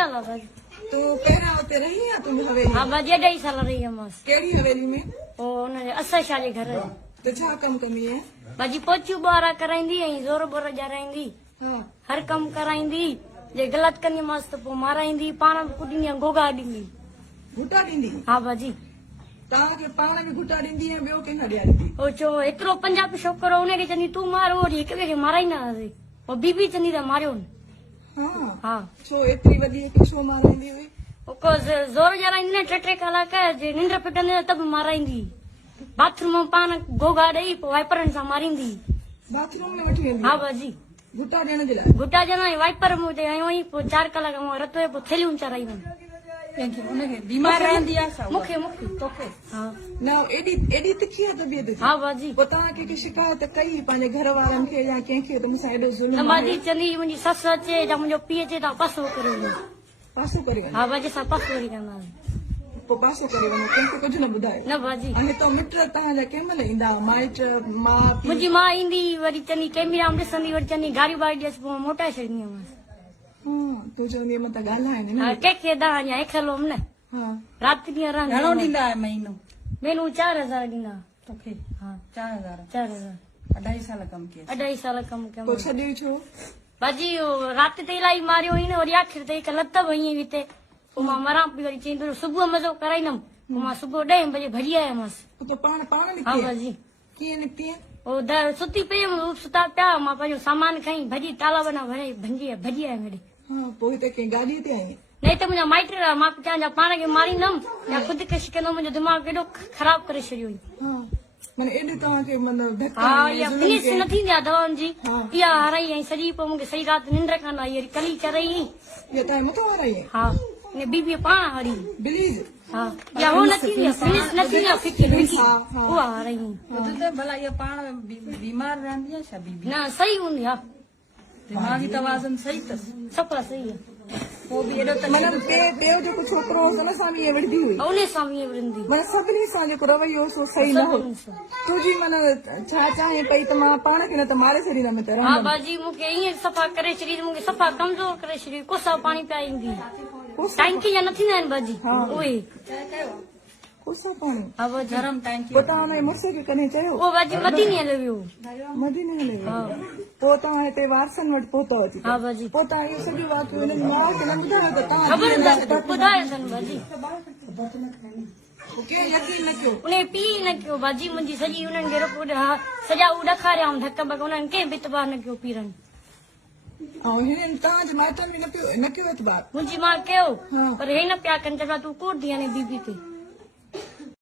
साल भाजी तो पहिरियां उते रही या तुम हवेली हाँ भाजी 2.5 साल रही है मस्त कहिड़ी हवेली में उन्होंने असा शाह जे घर त छा कमु कंदी आहे भाजी पोचियूं ॿारहं कराईंदी ऐं ज़ोर बोर ॼाराईंदी हा हर कमु कराईंदी जे ग़लति कंदी मस्त त पोइ माराईंदी पाण बि कुॾींदी गोगा ॾींदी घुटा ॾींदी हा भाजी तव्हांखे पाण बि घुटा ॾींदी ऐं ॿियो कंहिंखां ॾियारींदी ओ चो हिकिड़ो पंजाबी छोकिरो उनखे चवंदी तूं मार वरी हिक ॿिए खे माराईंदा हुआसीं पोइ बीबी चवंदी त मारियो हा हा छो एतिरी वॾी हिकु छो माराईंदी हुई को ज़ोर ॼाराईंदी न 3 कलाक जे निंड फिटंदी त बि माराईंदी बाथरूम में पाण गोगा ॾेई पोइ वाइपरनि सां मारींदी बाथरूम में वठी वेंदी हा भाजी घुटा ॾियण जे लाइ गुटा ॼणा वाइपर मूं ते आयो ई पोइ 4 कलाक मूं रतो पोइ थेलियूं चरायूं बीमार रहंदी आहे छा मूंखे मूंखे तोखे हा न एॾी तिखी आहे तबियत हा भाजी पोइ तव्हां कंहिंखे शिकायत कई पंहिंजे घर वारनि खे या कंहिंखे त मूंसां एॾो त ज़ुल्म भाजी चवंदी मुंहिंजी ससु अचे या मुंहिंजो पीउ अचे त पासो करे वञो पासो करे वञो हा भाजी असां पासो वरी कंदा पोइ पासो करे वञो कंहिंखे कुझु न ॿुधायो न भाजी ऐं हितां मिट तव्हांजा कंहिं महिल ईंदा माइट माउ पीउ मुंहिंजी मां ईंदी वरी चवंदी कैमरा में ॾिसंदी वरी चवंदी गाड़ी वाड़ी ॾियसि पोइ मोटाए छॾींदी हुअमि हा तूं चवंदी मत ॻाल्हाइनि हा न कंहिंखे दा अञा हिकलो न हा राति ॾींहुं घणो रहंदी ॾींदा आहे महीनो भेनू 4000 ॾींदा तोखे हा 4000 4000 2.5 साल कमु कयसि 2.5 साल कमु कयो पोइ छॾी छो भाजी राति ते इलाही मारियो हुई न वरी आख़िर ते हिकु लत बि ईअं हिते पोइ मां मरां पई वरी चई सुबुह मज़ो कराईंदमि पोइ मां सुबुह 10 बजे भॼी आयमि तो पाण हा निकिती भाजी कीअं निकिती ओ सुती पई हुयमि सुता पिया मां पंहिंजो सामान खई भॼी ताला बना भरे भॼी आयमि हेॾे हा पोइ हिते कंहिं गाॾीअ ते आई नहीं तो मुझे माइट मां चवां पाण खे मारींदमि या ख़ुदि खे शिकंदमि मुंहिंजो दिमाग़ एॾो ख़राब करे छॾियो हुई हा माने एॾी तव्हांखे मतिलबु धक्का हा ऐं इहा ज़ुल्म फीस कयईं। न थींदी आहे दवाउनि जी हा। इहा हराई ऐं सॼी पोइ मूंखे सही राति निंड कान आई वरी कली चरई इहा तव्हां मथां वाराई आहे हा ने बीबी पाण हरी बिलीज हा या हो न थींदी आहे फीस न थींदी आहे फिकी हा, हा। उहा हराई ॿुध भला इहा पाण बीमार रहंदी आहे छा बीबी न सही हूंदी आहे दिमाग़ी तवाज़ुन सही अथसि सफ़ा सही आहे पोइ बि एॾो माना ॿियो जेको छोकिरो हो हुन सां बि ईअं विढ़दी हुई उन सां बि ईअं विढ़ंदी माना सभिनी सां जेको रवैयो सो सही न हो सभिनी सां। तुंहिंजी माना छा चाहे पई त मां पाण खे न त मारे छॾींदमि त हा रहंदमि बाजी मूंखे ईअं सफ़ा करे छॾी मूंखे सफ़ा कमज़ोर करे छॾी कोसा पाणी पियाईंदी कोसा टैंकी जा न थींदा आहिनि बाजी हा। उहे कोसा पाणी हा बाजी गरम टैंकी पोइ तव्हां हुनजे मुड़ुस खे कॾहिं चयो उहो बाजी मदीनी हलियो वियो मदीने हले हा पोइ तव्हां हिते वारसनि वटि पहुतो अची हा बाजी पोइ तव्हां इहो सॼो वाक़ियो हुनजी माउ खे न ॿुधायो त तव्हां ख़बर कीअं न ॿुधायो अथनि बाजी पोइ कीअं यकीन न कयो उन पीउ न कयो बाजी मुंहिंजी सॼी उन्हनि खे रिपोर्ट सॼा ॾखारिया धक बक उन्हनि कंहिं बितबार न कयो पीरनि ऐं हिननि तव्हांजे माइटनि बि न कयो एतबार मुंहिंजी मां कयो हा। पर हे न पिया कनि चइबा तूं कोट दी हाणे बीबी खे